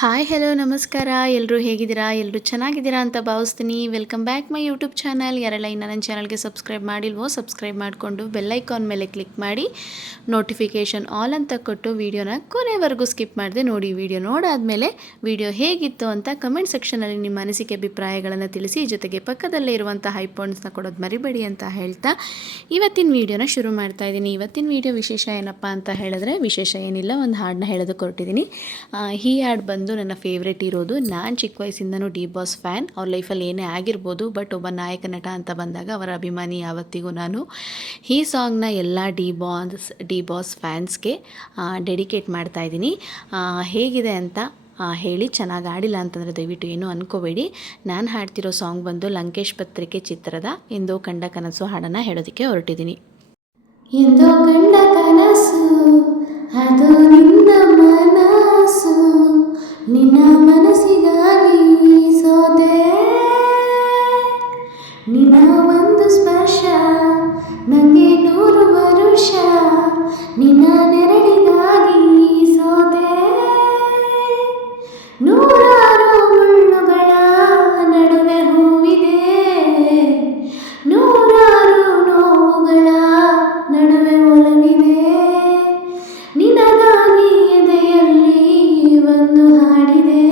Hi hello ನಮಸ್ಕಾರ. ಎಲ್ಲರೂ ಹೇಗಿದ್ದೀರಾ? ಎಲ್ಲರೂ ಚೆನ್ನಾಗಿದ್ದೀರಾ ಅಂತ ಭಾವಿಸ್ತೀನಿ. Welcome back my YouTube channel. ಯಾರೆಲ್ಲ ಇನ್ನು ನನ್ನ ಚಾನಲ್ಗೆ ಸಬ್ಸ್ಕ್ರೈಬ್ ಮಾಡಿಲ್ವೋ ಸಬ್ಸ್ಕ್ರೈಬ್ ಮಾಡಿಕೊಂಡು ಬೆಲ್ಲೈಕಾನ್ ಮೇಲೆ ಕ್ಲಿಕ್ ಮಾಡಿ ನೋಟಿಫಿಕೇಷನ್ ಆಲ್ ಅಂತ ಕೊಟ್ಟು ವೀಡಿಯೋನ ಕೊನೆವರೆಗೂ ಸ್ಕಿಪ್ ಮಾಡಿದೆ ನೋಡಿ. ವೀಡಿಯೋ ನೋಡಾದಮೇಲೆ ವೀಡಿಯೋ ಹೇಗಿತ್ತು ಅಂತ ಕಮೆಂಟ್ ಸೆಕ್ಷನಲ್ಲಿ ನಿಮ್ಮ ಅನಿಸಿಕೆ ಅಭಿಪ್ರಾಯಗಳನ್ನು ತಿಳಿಸಿ. ಜೊತೆಗೆ ಪಕ್ಕದಲ್ಲೇ ಇರುವಂಥ ಹೈಪಾಯಿಂಟ್ಸ್ನ ಕೊಡೋದು ಮರಿಬೇಡಿ ಅಂತ ಹೇಳ್ತಾ ಇವತ್ತಿನ ವೀಡಿಯೋನ ಶುರು ಮಾಡ್ತಾ ಇದ್ದೀನಿ. ಇವತ್ತಿನ ವೀಡಿಯೋ ವಿಶೇಷ ಏನಪ್ಪ ಅಂತ ಹೇಳಿದ್ರೆ, ವಿಶೇಷ ಏನಿಲ್ಲ, ಒಂದು ಹಾಡನ್ನ ಹೇಳೋದಕ್ಕೆ ಹೊರಟಿದ್ದೀನಿ. ಈ ಹಾಡು ಬಂದು ನನ್ನ ಫೇವ್ರೇಟ್ ಇರೋದು. ನಾನು ಚಿಕ್ಕ ವಯಸ್ಸಿಂದನೂ ಡಿ ಬಾಸ್ ಫ್ಯಾನ್. ಅವ್ರ ಲೈಫಲ್ಲಿ ಏನೇ ಆಗಿರ್ಬೋದು, ಬಟ್ ಒಬ್ಬ ನಾಯಕ ನಟ ಅಂತ ಬಂದಾಗ ಅವರ ಅಭಿಮಾನಿ ಯಾವತ್ತಿಗೂ ನಾನು. ಈ ಸಾಂಗ್ನ ಎಲ್ಲ ಡಿ ಬಾಸ್ ಫ್ಯಾನ್ಸ್ಗೆ ಡೆಡಿಕೇಟ್ ಮಾಡ್ತಾ ಇದ್ದೀನಿ. ಹೇಗಿದೆ ಅಂತ ಹೇಳಿ. ಚೆನ್ನಾಗಿ ಆಡಿಲ್ಲ ಅಂತಂದರೆ ದಯವಿಟ್ಟು ಏನೂ ಅಂದ್ಕೋಬೇಡಿ. ನಾನು ಹಾಡ್ತಿರೋ ಸಾಂಗ್ ಬಂದು ಲಂಕೇಶ್ ಪತ್ರಿಕೆ ಚಿತ್ರದ ಎಂದೋ ಕಂಡ ಕನಸು ಹಾಡನ್ನು ಹೇಳೋದಕ್ಕೆ ಹೊರಟಿದ್ದೀನಿ. ಎಂದೋ ಕಂಡ ಕನಸು ಅದು ನಿನ್ನ ಮನಸ್ಸು, ನಿನ್ನ ಮನಸ್ಸಿಗಾಗಿ ಸೋದೆ, ನಿನ್ನ ಒಂದು ಸ್ಪರ್ಶ ನನಗೆ 100 ವರುಷ, ನಿನ್ನ ನೆರಳಿಗಾಗಿ ಸೋದೆ, ನೂರಾರು ಮುಳ್ಳುಗಳ ನಡುವೆ ಹೂವಿದೆ, ನೂರಾರು ನೋವುಗಳ ನಡುವೆ ಒಲವಿದೆ, ನಿನಗಾಗಿ ಎದೆಯಲ್ಲಿ ಒಂದು ಹಾಡಿದೆ,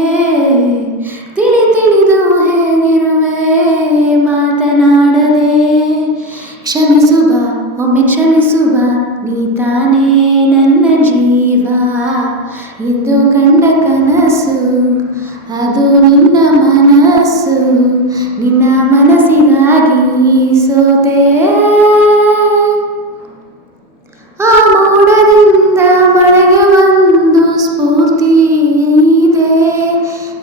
ತಿಳಿದು ಹೇಗಿರುವೆ ಮಾತನಾಡದೆ, ಕ್ಷಮಿಸುವ ಒಮ್ಮೆ ಕ್ಷಮಿಸುವ ನೀ ತಾನೇ ನನ್ನ ಜೀವ, ಎಂದು ಕಂಡ ಕನಸು ಅದು ನಿನ್ನ ಮನಸ್ಸು, ನಿನ್ನ ಮನಸ್ಸಿಗಾಗಿ ಸೋತೆ, ಆ ಮೋಡದಿಂದ ಮಳೆಗೆ ಒಂದು ಸ್ಫೂರ್ತಿ ಇದೆ,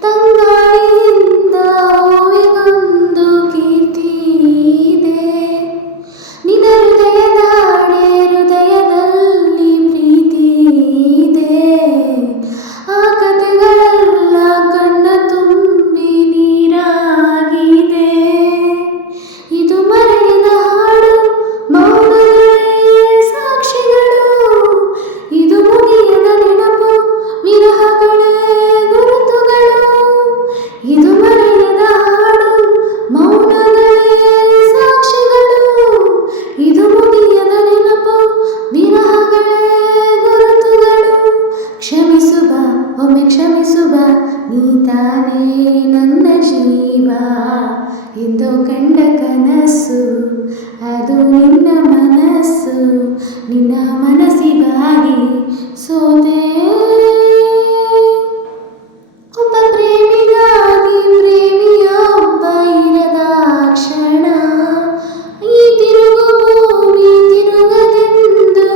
ತಂಗಾಳಿಯಿಂದ ಹೂವಿಗೊಂದು ಕೀರ್ತಿ ಇದೆ, ನಿನ್ನ ಹೃದಯದಾಣೆ ಹೃದಯದಲ್ಲಿ ಪ್ರೀತಿ ಇದೆ, ಆ ಕಥೆಗಳೆಲ್ಲ ಕಣ್ಣ ತುಂಬಿ ನೀರಾಗಿದೆ, ಇದು ಮರೆಯದ ಹಾಡು, ಮೌನಗಳೇ ಸಾಕ್ಷಿಗಳು, ಇದು ಮುಗಿಯದ ನೆನಪು, ವಿರಹಗಳೇ ಗುರುತುಗಳು, ಇದು ಮರೆಯದ ಹಾಡು, ಮೌನಗಳೇ ಸಾಕ್ಷಿಗಳು, ಇದು ಮುಗಿಯದ ನೆನಪು, ವಿರಹಗಳೇ ಗುರುತುಗಳು, ಕ್ಷಮಿಸುವ ಒಮ್ಮೆ ಕ್ಷಮಿಸುವ ನೀ ತಾನೇ ನನ್ನ ಜೀವ, ಎಂದು ಕಂಡ ಕನಸು ಅದು ನಿನ್ನ ಮನಸ್ಸು, ನಿನ್ನ ಮನಸ್ಸಿಗಾಗಿ ಸೋತೆ, ಒಬ್ಬ ಪ್ರೇಮಿಗಾಗಿ ಪ್ರೇಮಿಯೊಬ್ಬ ಇರದ ಕ್ಷಣ, ಈ ತಿರುಗು ಭೂಮಿ ತಿರುಗದೆಂದು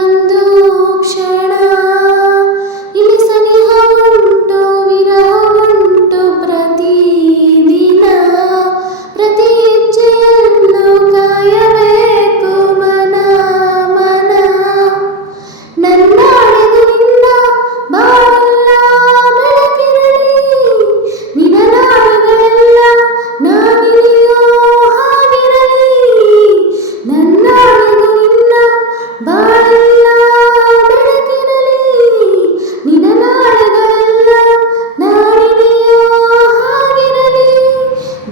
ಒಂದು ಕ್ಷಣ, ಇಲ್ಲಿ ಸನಿಹ ಉಂಟು ವಿರಹ ಉಂಟು ಪ್ರತಿದಿನ, ಪ್ರತಿ ಹೆಜ್ಜೆಯಲ್ಲೂ ಕಾಯಬೇಕು ಮನ ಮನ, ನನ್ನಾಳೆಗೂ ನಿನ್ನ ಬಾಳೆಲ್ಲ ಬೆಳಕಿರಲಿ, ನಿನ್ನ ನಾಳೆಗಳೆಲ್ಲ ನಾನಿದೆಯೋ ಹಾಗಿರಲಿ, ನನ್ನಾಳೆಗೂ ನಿನ್ನ ಬಾಳೆಲ್ಲ ಬೆಳಕಿರಲಿ, ನಿನ್ನ ನಾಳೆಗಳೆಲ್ಲ ನಾನಿದೆಯೋ ಹಾಗಿರಲಿ,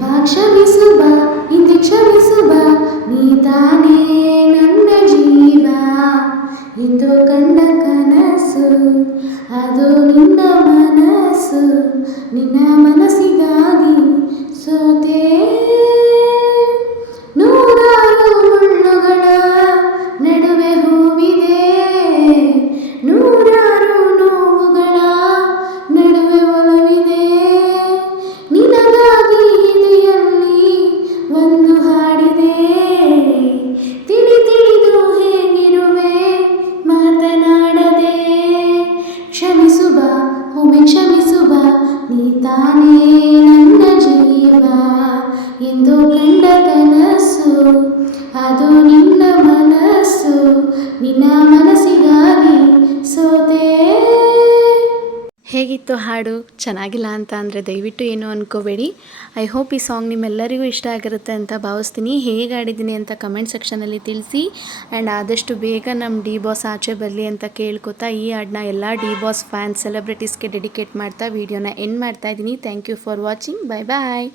ಬಾ ಕ್ಷಮಿಸುವ ಇಂದು ಕ್ಷಮಿಸುವ ನೀ ತಾನೇ ನನ್ನ ಜೀವ, ಎಂದು ಕಂಡ ಕನಸು ಅದು ನಿನ್ನ ಮನಸ್ಸು, ನಿನ್ನ ಮನಸ್ಸಿಗಾಗಿ ಸೋತೆ, ನೂರಾರು ಮುಳ್ಳುಗಳ ನಡುವೆ ಹೂವಿದೆ, ನೂರಾರು ನೋವುಗಳ ನಡುವೆ ಒಲವಿದೆ, ನಿನಗಾಗಿ ಎದೆಯಲ್ಲಿ ಒಂದು ಹಾಡಿದೆ, ತಿಳಿದು ಹೇಗಿರುವೆ ಮಾತನಾಡದೆ, ಕ್ಷಮಿಸುವ ಒಮ್ಮೆ ಕ್ಷಮಿಸುವ ನೀ ತಾನೇ ನನ್ನ ಜೀವ, ಎಂದು ಕಂಡ ಕನಸು ಅದು ನಿನ್ನ ಮನಸ್ಸು, ನಿನ್ನ ಮನಸ್ಸಿಗಾಗಿ ಸೋತೆ. ಹೇಗಿತ್ತು ಹೇಗಿತ್ತು ಹಾಡು? ಚೆನ್ನಾಗಿಲ್ಲ ಅಂತ ಅಂದರೆ ದಯವಿಟ್ಟು ಏನು ಅಂದ್ಕೋಬೇಡಿ. ಐ ಹೋಪ್ ಈ ಸಾಂಗ್ ನಿಮ್ಮೆಲ್ಲರಿಗೂ ಇಷ್ಟ ಆಗಿರುತ್ತೆ ಅಂತ ಭಾವಿಸ್ತೀನಿ. ಹೇಗೆ ಆಡಿದ್ದೀನಿ ಅಂತ ಕಮೆಂಟ್ ಸೆಕ್ಷನಲ್ಲಿ ತಿಳಿಸಿ. ಆ್ಯಂಡ್ ಆದಷ್ಟು ಬೇಗ ನಮ್ಮ ಡಿ ಬಾಸ್ ಆಚೆ ಬರಲಿ ಅಂತ ಕೇಳ್ಕೊತಾ ಈ ಹಾಡನ್ನ ಎಲ್ಲ ಡಿ ಬಾಸ್ ಫ್ಯಾನ್ಸ್ ಸೆಲೆಬ್ರಿಟೀಸ್ಗೆ ಡೆಡಿಕೇಟ್ ಮಾಡ್ತಾ ವೀಡಿಯೋನ ಎಂಡ್ ಮಾಡ್ತಾ ಇದ್ದೀನಿ. Thank you for watching. Bye bye.